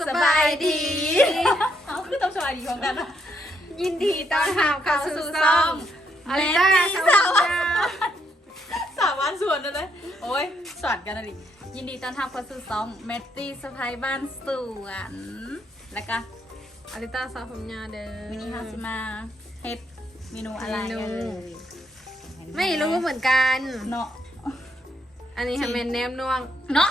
สบายดี เอาคือต้องสบายดีของกันนะยินดีต้อนรับเข้าสู่ซ่องอะไรต้าสาวาสามวันส่วนนะเลย โอ้ยสอนกันนะดิยินดีต้อนรับเข้าสู่ซองเมตตี้สะพายบ้านสวนแล้วก็อลิต้าสาวผมยาเด้อมินิฮาซิมาเฮ็ดเมนูอะไรเมนูเอ่ยไม่รู้เหมือนกัน เนาะอันนี้จริงทำเป็นแนมน่วง เนาะ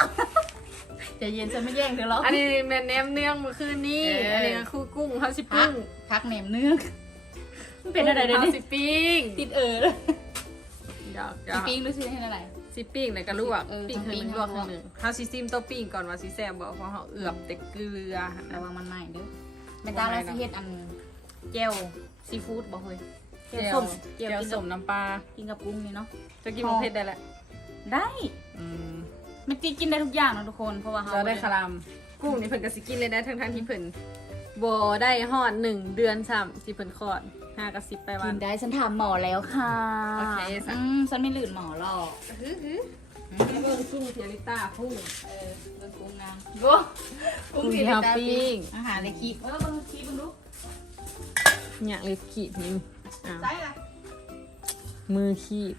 ใจะเย็นจะไม่แย่งเธอหรอก อันนี้เป็นแนมเนื่องเมื่อคืนนี้ เอออั อันนี้ก็คือกุ้งเขาสิพัปิ้กงพักเหนมเนื้องมันเป็นอะไรเดี๋ยวเขานี้สิปิ้งติดเออเลยหยอกหยมีอกปิ้งรู้สึกให้อะไร สิปิ้งแล้วก็ลวกเออปิ้งต้องปิ้คืองลวกลคืวอกหนึ่งเขาสิซิมตัวปิ้งก่อนว่าสิแซ่บบ่เพราะเขาเอือบแต่เกลือหั่นระนะ วังมันใหม่เด้อแม่ตาเราสิเฮ็ดอันเจลซีฟู้ดบ่เฮ้ยเจลเจียวส้มเจเจีลยวกินสกับมน้ำปลากินกับกุ้งนี่เนาะจะกินประเภทได้แหละได้ อืม มันกินกินได้ทุกอย่างนะทุกคน เพราะว่าเราได้คารามกุ้งนี่เพิ่นก็สิกินเลยได้ทั้งทที่เพิ่นบ่ได้ฮอดหนึ่งเดือนซ้ำสิเพิ่นคลอดห้ากับสิบไปวักินน ได้ฉันถามหมอแล้วค่ะโอเคสัก อืมฉันไม่ลืนหมอหรอกฮึฮึเบิ่งกุ้งเทียริต้าพุ่งเออเบิ่งกุ้งงามโว้กุ้งกุ้งสีที่ตาเฮาปิ้งอาหารเลยคีบเออเบิ่งคีบเบิ่งดูเนี่ยเลยขีดนิ้วอ้าวใช่ละมือขีด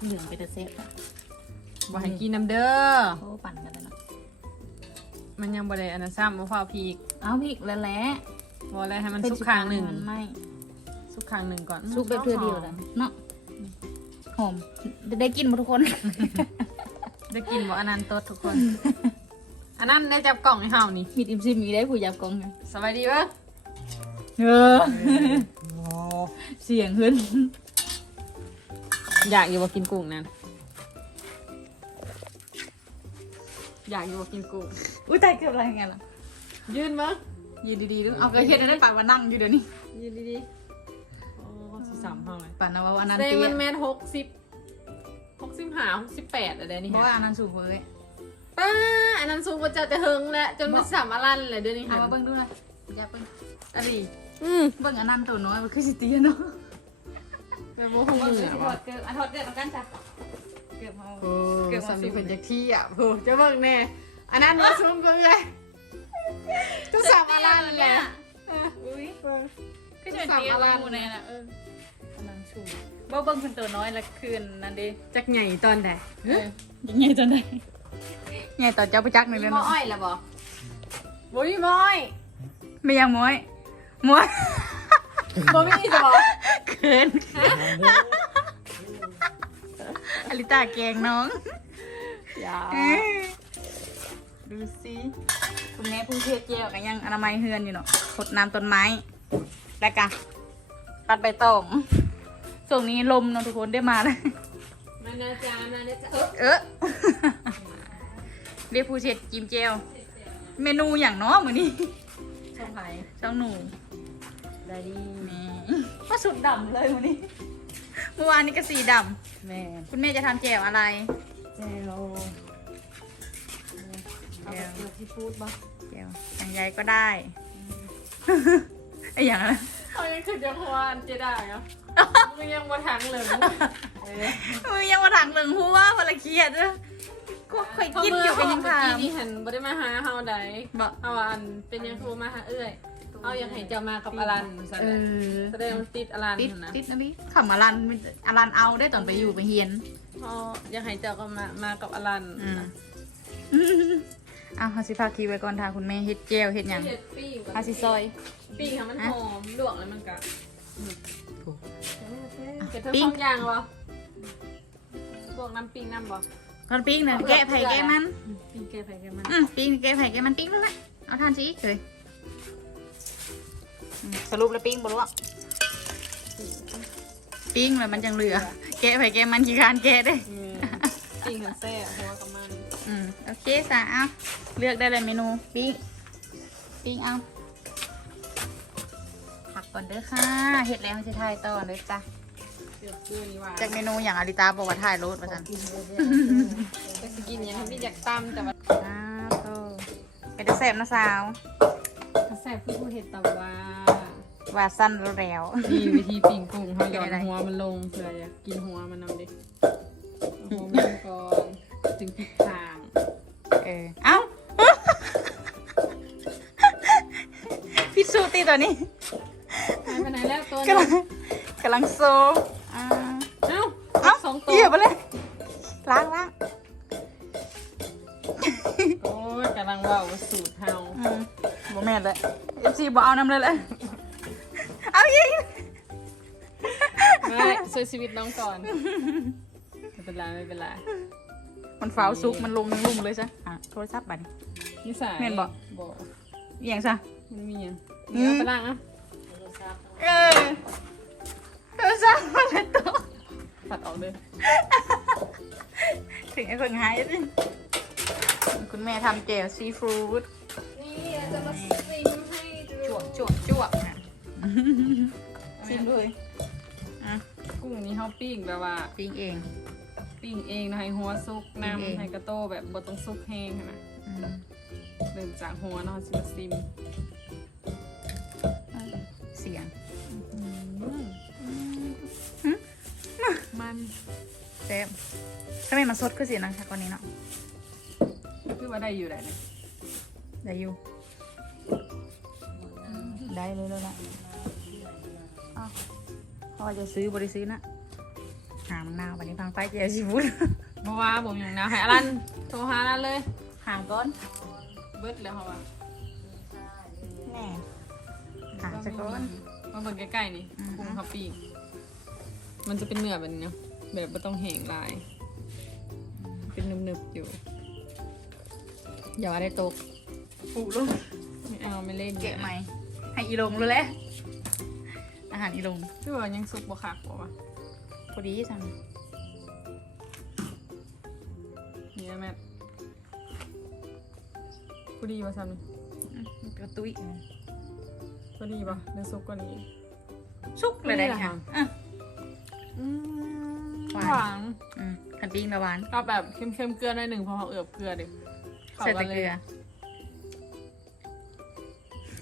เป็นเหลืองไปแต่เซ็ตอะบ่ให้กินน้ำเด้อ โอ้ปั่นกันแล้วเนาะมันยังบ่ได้อันนั้นซ้ำบ่ฟ้าวพีกเอาพริกแล้วแหละบ่อะไรให้มันสุกข้างหนึ่งมันไม่สุกข้างหนึ่งก่อนสุกแบบเทื่อเดียวแล้วเนาะหอมได้กินหมดทุกคน ได้กินบ่อันนั้นตดทุกคน อันนั้นได้จับกล่องให้เฮานี่ มีอิมซิมมีได้ผู้ยับกองไงสบายดีปะเออเสียงขึ้น อยากอยู่บ่กินกุ้งนั่นอยากอยู่บ่กินกุ้งอุ้ยตายเกือบอะไรไงล่ะยืนมั้งยืนดีๆดูเอากระเทียมได้ปากมานั่งอยู่เดี๋ยวนี้ยืนดีๆโอ้สิสามเท่าไหร่ป่านนะว่าอันนั้นแสดงเตี้ยมันแมนหกสิบหกสิบห้าหกสิบแปดอะไรนี่เพราะฮะว่าอันนั้นสูงเลยป้าอันนั้นสูงกว่าเจ้าจะเฮิงแล้วจนมันสามอลันเลยเดี๋ยวนี้เอาค่ะมาเบิ่งดูหน่อยอยากเบิ่งอะดีอืมเบิ่งอันนั้นตัวน้อยมันคือสิเตี้ยเนาะ แบบโมหเหนือถอว่ะดเกิบอันถอดเกิบเอากันจ้ะเกิบเอาเกือบสามีเป็นจากที่อะโหจะเบิ่งแน่อันนั้นมาสูงเบิ่งเลยก็สามอลันแหละอุ้ยเบิ่งก็จะเป็นเตี้ยว่ามูในน่ะเอออันนั้นสูบ่เบิ่งเป็นตัวน้อยละคืนนั่นดิจักใหญ่ตอนใดเออยังไงจนได้ไงตอนเจ้าไปจักหนึ่งเลยหม้อเนาะอ้อยล้วบ่บ่มีหม้ออ้อยไม่ยังม้อยม้อย บ่มีจะบ่เขินอลิตาแกงน้องอย่าดูสิคุณแม่ผู้เชี่ยวเจียวกันยังอนามัยเฮือนอยู่เนาะขดน้ำต้นไม้แล้วกันปัดใบตองส่วงนี้ลมเนาะทุกคนได้มาเลยมานะจ๊ะมานะจ๊ะเออเรียกผู้เชี่ยวจิมเจลเมนูอย่างเน้อมือนี้ช่องไผ่ช่องหนู ได้ดีแหม่ว่าสุดดำเลยมือนี้เมื่อวานนี้ก็สีดแม่ำคุณแม่จะทำแจวอะไร เจลเอาแบบเจลที่พูดบ่แจวอย่างใหญ่ก็ได้ไอ้อย่างนั้น เขายังคือจะพวานเจได้เหรอมึงยังมาทางเลยเออมือยังมาถังเหลืองหัวพละเครียดเด้อก็เคยกินอยู่เป็นยังค่ะถามนี่เห็นบ่ได้มาหาเฮาใดบอกเฮาว่าอันเป็นยังโทรมาหาเอ้ย เอาอยากให้เจ้ามากับอลันซั่นเอแหละอแสดงว่าติดอลันติดนะติดนะพี่ขำอลันอลันเอาได้ตอนไปอยู่ไปเฮียนอ๋ออยากให้เจ้าก็มามากับอลันอืมนะอ้าวเฮาสิพากทีไว้ก่อนทาคุณแม่เฮ็ดแจวเฮ็ดหยังเฮ็ดปิ้งก่อนอาสิซอย ปิ้งให้มันหอมลวกแล้วมันก็ถูกเก็บทั้งปิ้สงองอย่างบ่พวกน้ำปิ้งน้ำบ่ก่อนปิ้งน่ะแกะไผ่แกะมันปิ้งแกะไปแกะมันอืมปิ้งแกะไผ่แกะมันปิ้งแล้วแหละเอาทานสิเลยอืม สรุปแล้วปิ้งบ่รู้อะปิ้งแล้วมันจังเหลือ แกะไผ่แกะมันขี้คร้านแกะเด้อืมปิ้งกันแซ่บหัวกับมัน อืมโอเคสาเอาเลือกได้เลยเมนูปิ้งปิ้งเอาผักก่อนเด้อค่ะเห็ดแล้วจะถ่ายต่อเลยจ้ะเดี๋ยวคืนนี้ว่าจากเมนูอย่างอาริตาบอกว่าถ่ายรถมาจันก็สิกินอย่างที่พี่อยากตำแต่ว่าอ้าวโตไปดูแสบนะสาวแซ่บคือผู้เห็ดตะว่าว่าสั้นแล้วแล้วที่วิธีปิ้งกุ้งเขาหย่อนหัวมันลงเผื่ออยากกินหัวมันนำดิเอาหัวมันก่อนถึงผิดทางเออเอ้าพิสูจน์ตีตัวนี้หายไปไหนแล้วตัวกำลันี้งกำลังโซอ่าเอ้าเอ้าสองตัวเหยียบไปเลยล้างล้างโอ้ยกำลังว่าว่าสูตรเฮาอืม บ่แม่นเลยเอฟซีบ่เอาน้ำเลยเลยเอายิงไม่ช่วยชีวิตน้องก่อน ไม่เป็นไรไม่เป็นไรมันฟ้าวซุกมันลงลุ่มเลยซะอะโทรศัพท์บัดน นิสัยแม่นบ่บ่อหย่างซะ มันมีหยังอืนี่มเอาไปล่างอะเออโทรศัพท์มันเป็นตัวตัดออกเลยถึงไอ้เพิ่งหายสิคุณแม่ทำเจลซีฟู้ดนี่ จะมาซิมให้ดูจวกจวกจวกนะซิมเลยอะกุ้งนี้เฮาปิ้งแบบว่า ปิ้งเอง ปิ้งเองนะให้หัวซุกปิ้งเองน้ำให้กระโตแบบบดต้องซุกแห้งนะอืมเริ่มจากหัวเนาะซิมาซิมเสียงมันเซฟถ้าไม่มาสดก็เสียนะคะกว่านี้เนาะคือว่าได้อยู่ได้เนี่ย ได้อยู่ ได้เลยแล้วล่ะอ้าวพ่อจะซื้อบริซื้อนะหางนาววันนี้พังไฟเจลซีฟู้ดเพราะว่าผมอย่างนะให้อลันโทรหาอลันเลยหางก้อนเบิดแล้วเขาว่าแน่หางจะก้อนมาเบิ่งใกล้ๆนี่อือฮะกุ้งเขาปิ้งมันจะเป็นเนื้อแบบนี้เนาะแบบไม่ต้องแห้งลาย เป็นหนึบๆอยู่ อย่าว่าได้ตก ปูลูกไม่เอาไม่เล่นเกะไหมให้อีลงเลยแหละอาหารอีลงคือว่ายังซุกบ่คักบ่วะพอดีสั่งเนี่ยแม่พอดีป่ะซ้ำนี่กระตุ้ยพอดีป่ะเดี๋ยวซุกกว่านี้สุกเลยได้พอดีเหรอค่ะคะอะอืมหวานหวานอืมขันปิ้งละหวานก็แบบเค็มๆเกลือหน่อยหนึ่งเพอเขาเอือบเกลือดิข้าใส่กัแต่นเกลลืยอเ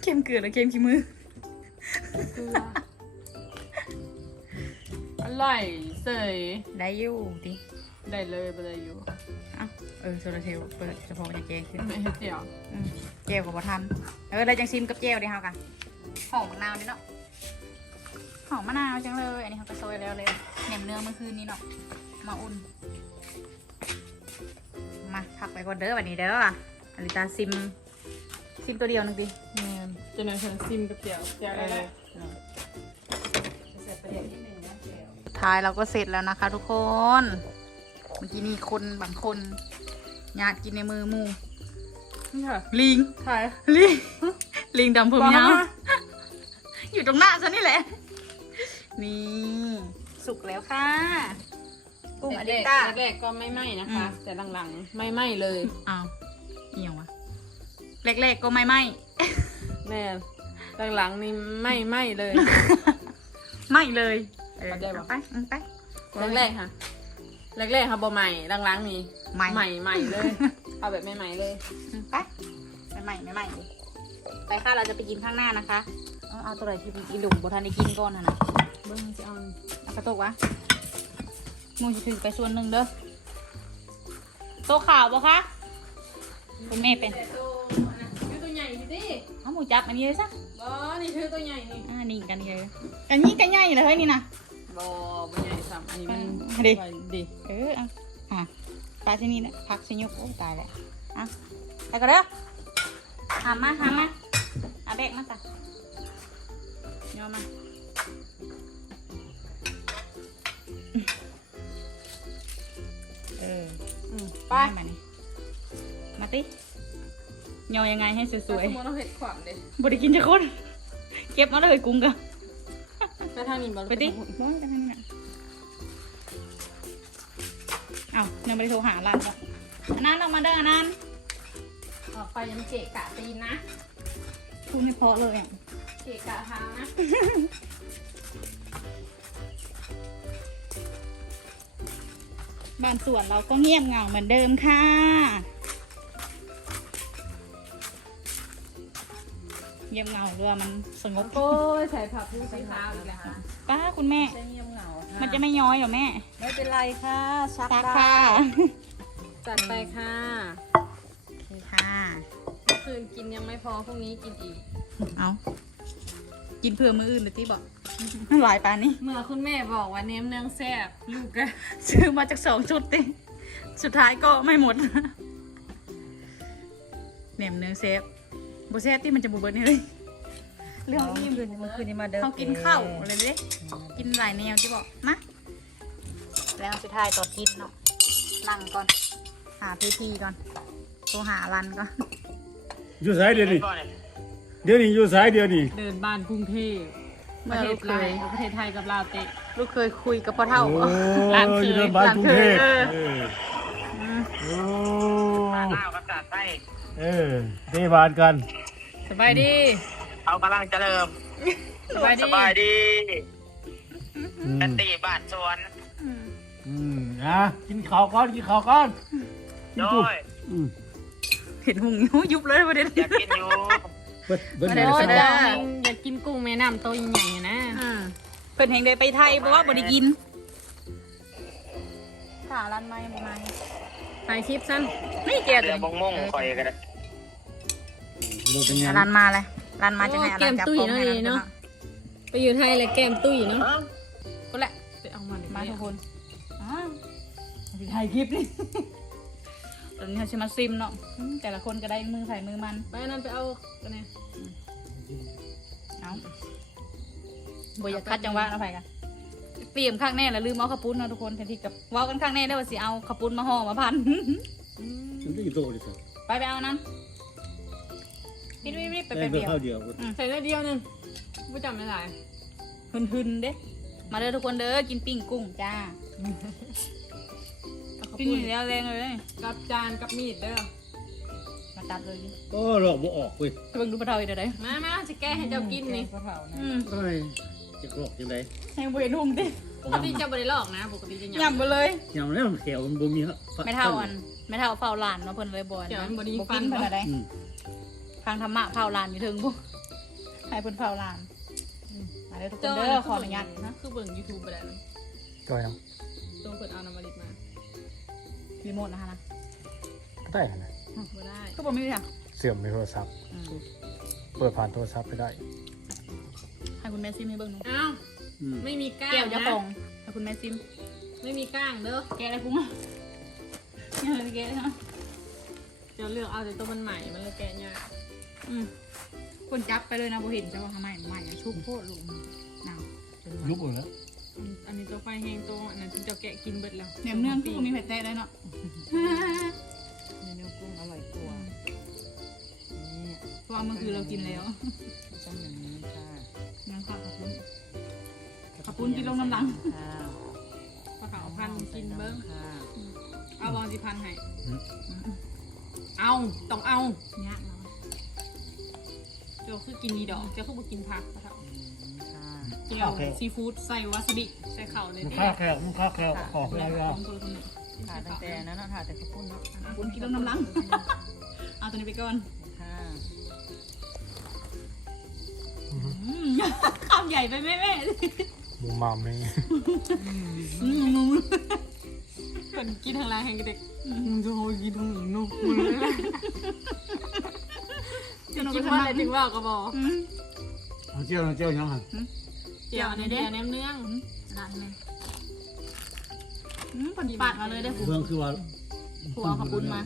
ค็มเกลือหรือเค็มขี้มือ เกลือ อร่อยเสยได้อยู่ดิได้เลยไปเลยอยู่อะเออโซลาเซลล์เปิดเฉพาะจะแกงขึ้นไม่เห็ดเดี่ยวอืมเจลกับบ่ทันเออเราจังซิมกับเจลเดียวกันหอมมะนาวนี่เนาะหอมมะนาวจังเลย อันนี้เขาก็โซยแล้วเลยเหนียมเนื้อเมื่อคืนนี้เนาะมาอุ่น มาพักไปก่อนเด้อวันนี้เด้ออลิตาซิม ซิมตัวเดียวหนึงดิแม่นจะนำฉันซิมกับเดี่ยวเดี่ยวได้แล้วท้ายเราก็เสร็จแล้วนะคะ ทุกคน เมื่อกี้นี่คนบางคนญาติกินในมือหมูนี่ค่ะลิง ถ่ายลิง ลิงดำผมยาวบ้าอยู่ตรงหน้าฉันนี่แหละ นี่ สุกแล้วค่ะกุ้งอแรดิกต้าๆแรกๆก็ไม่ไหม้นะคะอืมแต่หลังๆ ไม่ไหม้เลย อ้าวเอียงวะ แรกๆก็ไม่ไหมแม่หลังๆนี่ไม่ไหม้เลย ไม่เลยเออเข้าใจปะเอาไปอืมไปแรกๆค่ะ แรกๆค่ะบ่ใหม่หลังๆนี่ไม่ใหม่ใหม่เลย เอาแบบไม่ใหม่เลยอืมไปไม่ไหมไม่ไหมไปค่ะเราจะไปกินข้างหน้านะคะ เอาเอาตัวไหนที่อีหลุมบทันได้กินก่อนนะนะเบิ้งจะเอาเอากระตุกวะมูจะถือไปส่วนหนึ่งเด้อโต๊ะข่าวปะคะ คุณแม่เป็น แต่ตัวนะถือตัวใหญ่สิดิเอาหมูจับอันนี้เลยซะบอนี่ถือตัวใหญ่นี่อ่านี่กันนี่เลยอันนี้กันใหญ่เลยเฮ้ยนี่นะบอบใหญ่ซ้ำอันนี้มันอะดิไว้ดิเอออะอะปลาชนิดนะพักชนิดโอ้ตายแล้วอะไปกันเด้อหามมาหามมาเอาแบกมาจ้ะยอมมาเอออืมไปมานี่มาติ ยอยังไงให้สวยสมมติเราเห็ดขวางเด็ๆบริกินจะคนเก็บมาเลยกุ้งกันไปทางนี้บอไปติน้องกันทางนี้นเอายังไม่ได้โทรหาร้านก่อนอันนั้นเรามาเด้ออันนั้นออกไปยังเกะกะตีนนะพูดไม่เพราะเลยอะเกะกะทางนะบ้านสวนเราก็เงียบเหงาเหมือนเดิมค่ะ งียบเหงาด้วยมันสงบโอ้ยใส่ผักผู้สีขาวอีกแล้วค่ะป้าคุณแม่ใช่เงียบเหงามันจะไม่ย้อยเหรอแม่ไม่เป็นไรค่ะซักซักได้ค่ะไปจัดไปค่ะโอเคค่ะ เมื่อคืนกินยังไม่พอพรุ่งนี้กินอีก เอากินเพื่อมืออื่นเลยที่บอกหลายปานนี้ เมื่อคุณแม่บอกว่าเน้มเนืองแซ่บลูกก็ ซื้อมาจากสองชุดติสุดท้ายก็ไม่หมดแหนมเนื้อเซฟโบเซฟที่มันจะบูเบิร์นี่เลยเรื่องนี้คืนเมื่อคืนนี้มาเด้อเขากินข้าวเลยเด้กินหลายแนวที่บอกมาแล้วสุดท้ายตอนกินเนาะนั่งก่อน หาพีทีก่อนโทรหารันก่อนอยู่สายเดียวนี่เดี๋ยวนี้อยู่สายเดียวนี่เดินบ้านกรุงเทพปเมื่ระอเทลูศกเคลาวยยประเทศไทยกับลาวเตะลูกเคยคุยกับพ่อเท่าโอ้ร้านเคยอยู่บ้านกรุงเทพร้านเคยเอออืมโอ้ข้าวกับจัดให้ เออเดบานกัน สบายดีเขากำลังจะเริ่มสบายดีสบายดีอืมกันตีบ้านสวนอืมอืมนะกินข้าวก่อนกินข้าวก่อนโดกุ้งยอืมเห็นหุงนิ้วยุบเลยประเด็นอยากกินอยู่เบิดเบิดมาเลเด้ยอโอ้ยยจ้าอยากกินกุ้งแม่น้ำตัวใหญ่ๆนะอืมเพิ่นเฮงเดยไปไทยเพราะว่าบ่ได้กินถารันไม่บ่มาถ่ายคลิปสั้นไม่เกี่ยวเรือเลยบงมงคอยกัน บ่เป็นหยังรันมาเลยรันมาจะให้รันจับกล้องให้รันเนาะไปอยู่ไทยเลยแก้มตุ้ยเนาะก็แหละไปเอามาเลยมาทุกคนอ๋อไปถ่ายคลิปนี่ตอนนี้เขาจะมาซิมเนาะอืมแต่ละคนก็ได้มือใส่มือมัน ไปนั่นไปเอากันเนี่ยเอาบอยากคัดจังหวะนะไผกันเตรียมข้างแน่แล้วลืมเอาข้าวปุ้นเนาะทุกคนแทนที่กับเว้ากันข้างแน่ได้ว่าสิเอาข้าวปุ้นมาห่อมาพันมันได้กี่โตดิสิไปไปเอานั้น รีบรีบรีบไปไปได้เพื่เดียว ข้าวเดียวใส่ได้เดียวหนึงไม่จำไม่ได้หึนหึนๆเด้ มาเด้อทุกคนเด้อกินปิ้งกุ้งจ้าเอาข้าวปิ้งปุ้นแล้วแรงเลย กับจานกับมีดเด้อ มาตัดเลยดิก็หลอกบ่ออกเว้ยเบิ่งดูปลาเทาอีกเด้อเด้อมามาจะแก้ให้เจ้ากินนี่อืมเอ้ยจะหลอกจังไดให้บ่เห็นหุ่มติปกติเจะบริลอกนะ ปกติจะหยำไปเลยยามแล้วมันแขวมันบ่มีฮะ ไม่เท่าอัน ไม่เท่าเฝ้าหลานเนาะเพิ่นเลยบ่อนเดี๋ยวมันบริบ่ฟักินนเพิ่นอะไรอืม ฟังธรรมะเฝ้าหลานอยู่ถึงบ่ให้เพิ่นเฝ้าหลานมาเด้อทุกคนเด้อขออนุญาตนะคือเบิ่งยูทูบไปแล้วนะก็ยังต้องเปิดเอาน้ำมันลิตมารีโมทนะคะนะก็ได้นะบ่ได้ก็บ่มีอะเสื่อมในโทรศัพท์เปิดผ่านโทรศัพท์ไปได้ให้คุณแม่ซิมให้เบิ่งหนูอ้าวอืมไม่มีก้างแก้วจะนะปองให้คุณแม่ซิม ไม่มีก้างเด้อแกะอะไรกุ้งอะเนี่ยเลยแกะนะเดี๋ยวเลือกเอาแต่ตัวมันใหม่มันเลยแกะยาก อืมคนจับไปเลยนะบ่เห็นจะว่าทำไมใหม่อะชุบโคตรลุงนาวจนว่ายุบหมดแล้วอันอันนี้ตัวไฟแห้งตัวอันนั้นที่เจ้าแกะกินเบิดแล้วแหนมเนืองกุ้งมีไผ่แตะได้เนาะเมนูกุ้งอร่อยกว่านี่เพราะว่าเมื่อคืนเรากินแล้วต้องอย่างนี้ค่ะยังข้าวขับปุ้นขับปุ้นกินลงน้ำหลังข้าวปลาขาวพันกินเบิ้งข้าวเอาบอลสิพันให้เอาต้องเอายากเนาะเจ้าคือกินดีดอกเจ้าคือบ่กินผักปลาขาวค่ะเจียวซีฟู้ดใส่วาซาบิใส่เข่าเลยมันดิข้าวแขวมันข้าวแขวออกแล้วก็ถ่ายตั้งแต่นั้นเนาะถ่ายแต่ข้าวปุ้นเนาะขับปุ้นกินลงน้ำหลังเอาตัวนี้ไปก่อนค่ะอืมคำใหญ่ไปแม่แม่หมูมามนี่อืมมุมคนกินทางร้านแห่งเด็กมึงจะโหกินทางหนึ่ง นุกมึงจะกินว่าอะไรถึงว่าก็บอกอืมเอาเจียวเอาเจียวยังหันเจียวในเดียวแนมเนื้องร้านเลยอืมปนปาดมาเลยได้อเบื้องคือว่าผัวเอาขับปุ้นมา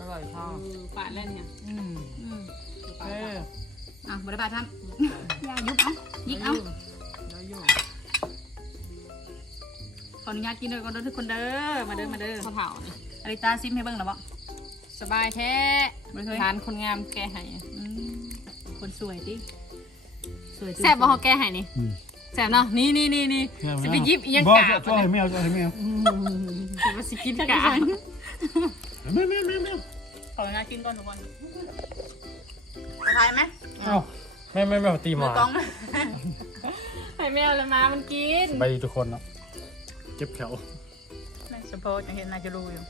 อร่อยค่ะเออปาดแล้วเนี่ยอืมอืมปาเอดออะบริบาทท่านอย่ายุบเอายิกเอาแล้วอยู่ขออนุญาตกินด้วยก่อนเด้อทุกคนเด้อมาเด้อมาเด้อข้าวเผานี่อริตาซิมให้เบิ่งหน่อยบ่ สบายแท้ไม่เคย ทานคนงามแก้ให้อืมคนสวยดิสวยจริงแซ่บบ่เขาแก้ให้นี่อืม แซ่บเนาะนี่นี่นี่นี่จะไปหยิบอีหยังบ่กาช่วยให้แมวช่วยให้แมวจะมาสิกินกาแมวแมวแมวแมวขออนุญาตกินก่อนทุกคนจะทายไหมเอ้าแม่แม่แม่ตีหมืมาอกล้องไหมให้แมวละมามันกิน ไปทุกคนเนาะเจ็บแขวสมโพจะเห็นนายจะรู้อยู่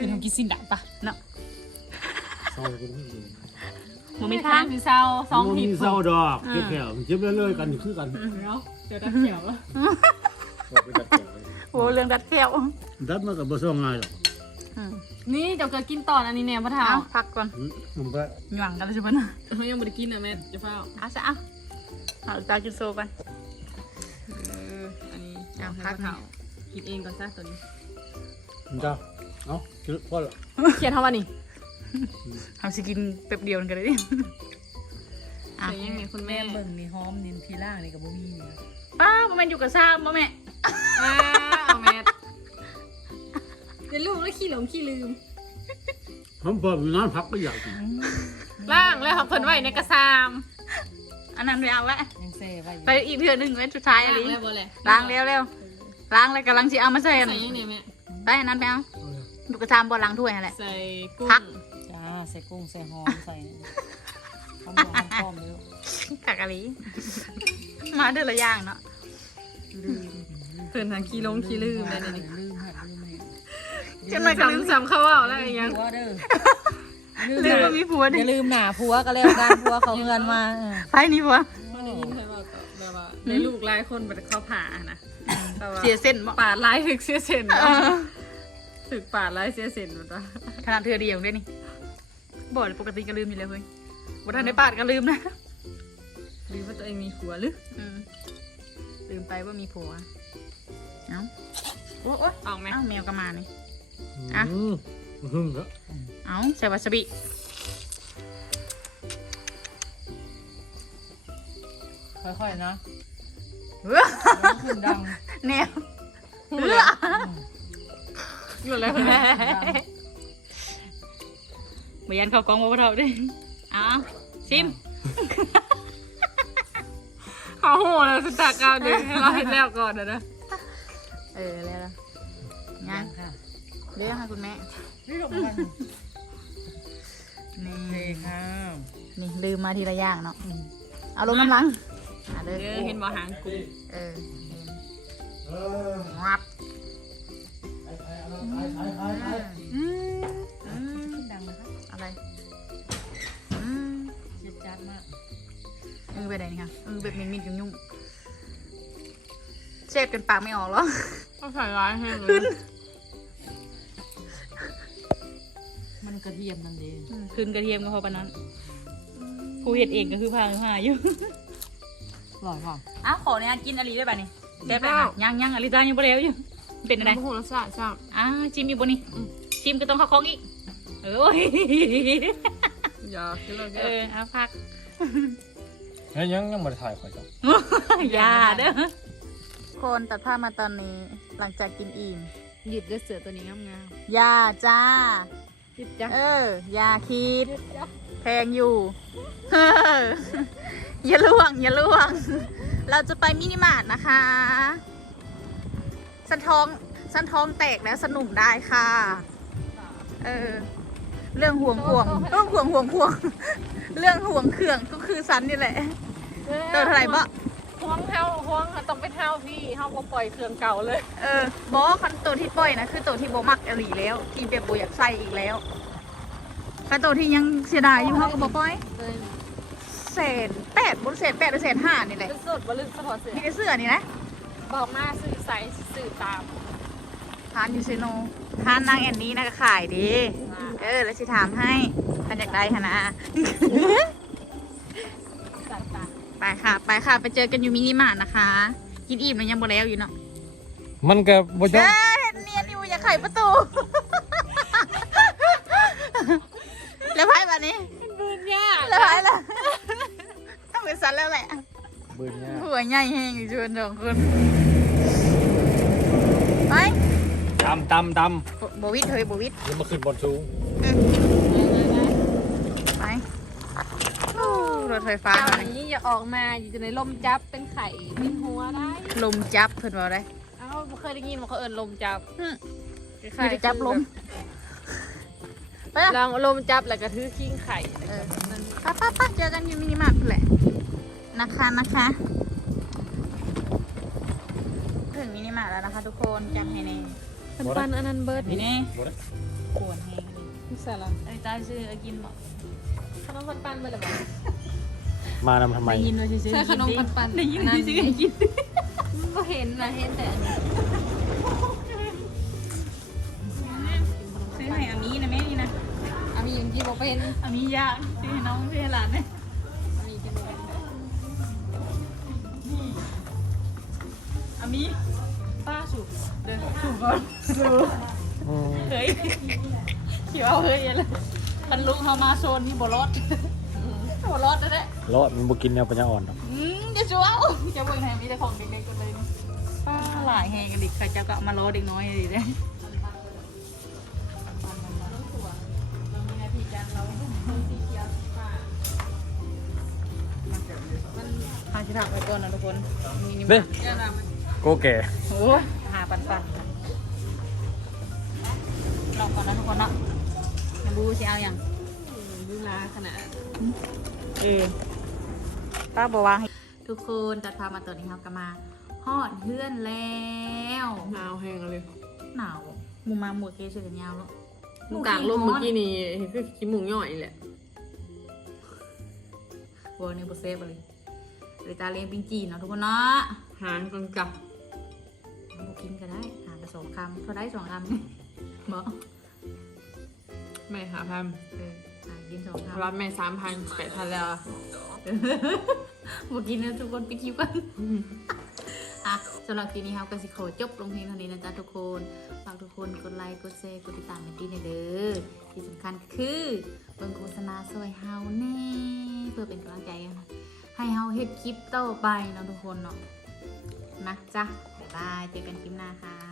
มีทำกินสินดับปะเนาะเศร้ากันหมูมีทางมีเศร้าสองมันผิมีดเศร้าดอกเจ็บแขวมันเจ็บเรื่อยๆกันคือกันเนาะเดี๋ยวดับเขียวแล้วบอกไปจัดแขวเลยหมูหัวเรื่องดัดแก้วดัดมันก็บ่ซ่องง่ายหรอกอืมนี่เดี๋ยวก็กินตอนอันนี้แนวพระเท้าเอาพักก่อนอืมมันก็หย่วังกันแล้วใช่ปะนะเขายังไม่ได้กินนะแม่จะเฝ้าเอาซะเอาเอาตากินโซกัน เอออันนี้เอาให้พักพระเท้ากินเองก่อนซะตัวนี้ มันก็เอ้าคือพอละเขียนเท่าวันนี้ทำสิกินแป๊บเดียวกันเลยดิอะใส่ยังไงคุณแม่แม่เบิ่งนี่หอมนินทีล่างนี่กับบ่มีนี่นะป้าบ่แม่นอยู่กับซ่ามบ่แม่อ้าวแม่เดี๋ยวลูกแล้วขี้หลงขี้ลืม ผมพอมีน้ำพักก็อยากกินล่างแล้วเขาเพิ่นไว้ในกระซาม อันนั้นไปเอาละยังเซ่ไว้อยู่ไปอีกเทื่อหนึงเว้นสุดท้ายอะล้างไรแล้วบ่เลยล้างเร็วเร็วล้างเลยกำลังสิเอามาใส่ใส่อันยังไงแม่ ไปอันนั้นไปเอาดูกระชามบนล้างถ้วยนั่นแหละใส่กุ้งพักจ้าใส่กุ้งใส่หอมใส่หอมหอมหอมเลยกากะลีมาเดือนละอย่างเนาะลืมเพิ่นทางขี้หลงขี้ลืมแล้วลืนี่มลืมฮะลืมเลยจนหน่อยก็จำลืมซ้ำเขาเอาแล้วอีหยังผัวเด้อลืมว่ามีผัวอดิย่าลืมหนาผัวก็แล้วกันผัวเขาเงินมาเออไปนี่ผัวไม่ได้ยินใครบอกก็แบบว่าในลูกหลายคนไปเข้าผ่านะแต่ว่าเสียเส้นบ่ปาดลายถึกเสียเส้นเออ ถึกปาดลายเสียเส้นหมดว่าขนาดเธอเดียวด้วยนี่บ่ปกติก็ลืมอยู่แล้วเฮ้ยบ่ทันได้ปาดก็ลืมนะหรือว่าตัวเองมีผัวหรืออืมลืมไปว่ามีผัว เอ้าโอ้โอ้ออกไหมเอ้าแมวก็มานี่ อะ อืมหึ่งก็เอ้าใส่วาซาบิค่อยๆนะเฮ้อมันขึ้นดังแนวอ ยู่แล้วคุณแม่บยันเข้ากองมาเท่าดิเอ้าชิมเขาโหแล้วสุดตากาวดึงให้เราเห็นแล้วก่อนนะนะเออแล้วล่ะยัยังงค่ะเรียกค่ะคุณแม่นี่ลงมันนี่เซ่ค่ะนี่ลืมมาทีละอย่างเนาะเอาลงน้ำลังอะเลเอยอเห็นบ่หางกุ้งเออเห็นงับ อืมอืมดังนะคะอะไรอืมจิตจัดมากมือไปไหนนี่คะมือแบบมินมินยุ่งยุ่งเชฟจนปากไม่ออกหรอก็ใส่ร้ายให้เลยมันกระเทียมนั่นเองคืนกระเทียมก็พอปานนั้นผู้เห็ดเองก็คือพาหาอยู่อร่อยค่ะอ้าวขอเนี่ยกินอะไรได้ป่ะนี่เชฟไปค่ะยังยังอลิซายังไม่แล้วอยู่ เป็นอะไรโอ้โหรสชาติชอบอ่าชิมอยู่บนนี่ชิมก็ต้องเข้าคองอีกเออโอ้ยอย่าคิดเลยเออเอาพักแล้วยังยังมาถ่ายข่อยจ้ะอย่าเด้อคนตัดผ้ามาตอนนี้หลังจากกินอิ่มหยิบได้เสือตัวนี้งามอย่าจ้าๆหยิบจ้ะเออ อย่าคิดแพงอยู่เอออย่าล่วง อย่าล่วง เราจะไปมินิมาร์ทนะคะ สันท้องสันท้องแตกแล้วสนุกได้ค่ะ เออ เรื่องห่วงห่วงเรื่องห่วงห่วงห่วง เรื่องห่วงเครื่องก็คือสันนี่แหละตัวเท่าไหร่บ่ห่วงเท้าห่วงต้องไปเท้าพี่เท้าก็ปล่อยเครื่องเก่าเลย เออ บอกคันตัวที่ปล่อยนะคือตัวที่โบมักอหลีแล้ว ที่แบบโบอยากใส่อีกแล้วคันตัวที่ยังเสียดายอยู่เขาก็บอปล่อยเศษแปดบนเศษแปดหรือเศษห้านี่แหละเป็นสดบลึกสะพอเสือมีแต่เสื้อนี่นะบอกมาซื้อ ใส่ซื้อตาม ทานยูเซโนทานนางแอนนี้นะก็ขายดี เออ แล้วสิถามให้ท่านอยากได้ค่ะนะจัดตาไปค่ะ ไปค่ะ ไปเจอกันอยู่มินิมาร์ทนะคะ กินอิ่มแล้วยังบ่แล้วอยู่เนาะมันก็บ่จเอ้ยเห็นเนียนอยู่อย่าไขประตู แล้วไพ่แบบนี้บืนยากแล้วไพ่ล่ะต้องเป็นสันแล้วแหละ เบิ่งเนี่ย หัวใหญ่แห้งอยู่ชวนสองคน ไปตำตำตโบโบวิดเฮ้ยโบวิดำแล้วมาขึ้นบนสูงไปโอ้รถไฟฟ้าเจ้ามานี้อย่าออกมาอยู่ในลมจับเป็นไข่เป็นหัวได้ ลมจับเพิ่นบอกได้เอ้าบ่เคยได้ยินว่าเขาเอิ้นลมจับอืมคล้ายๆมีแต่จับลมไปลละองลมจับแล้วก็ถือกิ้งไข่เออป้าป้าป้าเจอกันอยู่มินิมาร์ทแหละนะคะนะคะ นาแล้วนะคะ ทุกคนจำให้แน่ปันปันอันนั้นเบิร์ดนี่นี่ปวดแห้งนี่สาระไอ้จ้าซื้ออกินบอกขนมปันปันเบิร์ดหรอบอกมานำทำไมได้ยินว่าซื้อขนมปันปันได้ยินซื้อกินก็เห็นนะเห็นแต่อันนี้ซื้อให้อามีนะแม่นี่นะอามีอยังกี่บอกเป็นอามียากซื้อให้น้องซื้อให้หลานเนี่ย ก่อนอืมเฮ้ยเขียวเฮ้ยเลยมันลุกเข้ามาโซนที่บรอดบรอดนั่นแหละรอดมันบ่กินแนวปัญญาอ่อนดอกอืมจะชัวร์จะเบิ่งแทนมีแต่ของเด็กๆกันเลยป้าหลายแหงกันดิใครจะก็เอามาล้อเด็กน้อยดิเด้พาชิถักไปก่อนนะทุกคนมีนี่เด้มาโกแก่โอ้ยหาปันปันลอง ก่อนนะทุกคนนะมาดูสิเอาอย่างดูลาขนาดเออป้าบอกว่าทุกคนตัดพามาตัวนี้ครับก็มาฮอดเพื่อนแล้วหนาวแห้งเลยหนาวมูมาหมวกเกชื่อกันยาวแล้วหมูกลางลมเมื่อกี้นี่เห็นคือขี้หมูย่อยแหละวัวนี่โบเซฟเลยเลยตาเลี้ยงปิ้งจีนเนาะทุกคนเนาะหางกลางกับเอามากินก็ได้หาไปสองคำเท่าได้สองคำเนี่ยบอก แม่หาพันเออหากินสองคำรับแม่สามพันแปดพันแล้วอะบอกกินนะทุกคนไปคิวกันอะสำหรับคลิปนี้ครับก็สิขอจบลงเพียงเท่านี้นะจ๊ะทุกคนฝากทุกคนกดไลค์กดแชร์กดติดตามให้ดีหน่อยเด้อที่สำคัญคือเบิ่งโฆษณาซอยเฮาแน่เพื่อเป็นกำลังใจให้เฮาเฮ็ดคลิปต่อไปเนาะทุกคนเนาะนะจ๊ะบ๊ายบายเจอกันคลิปหน้าค่ะ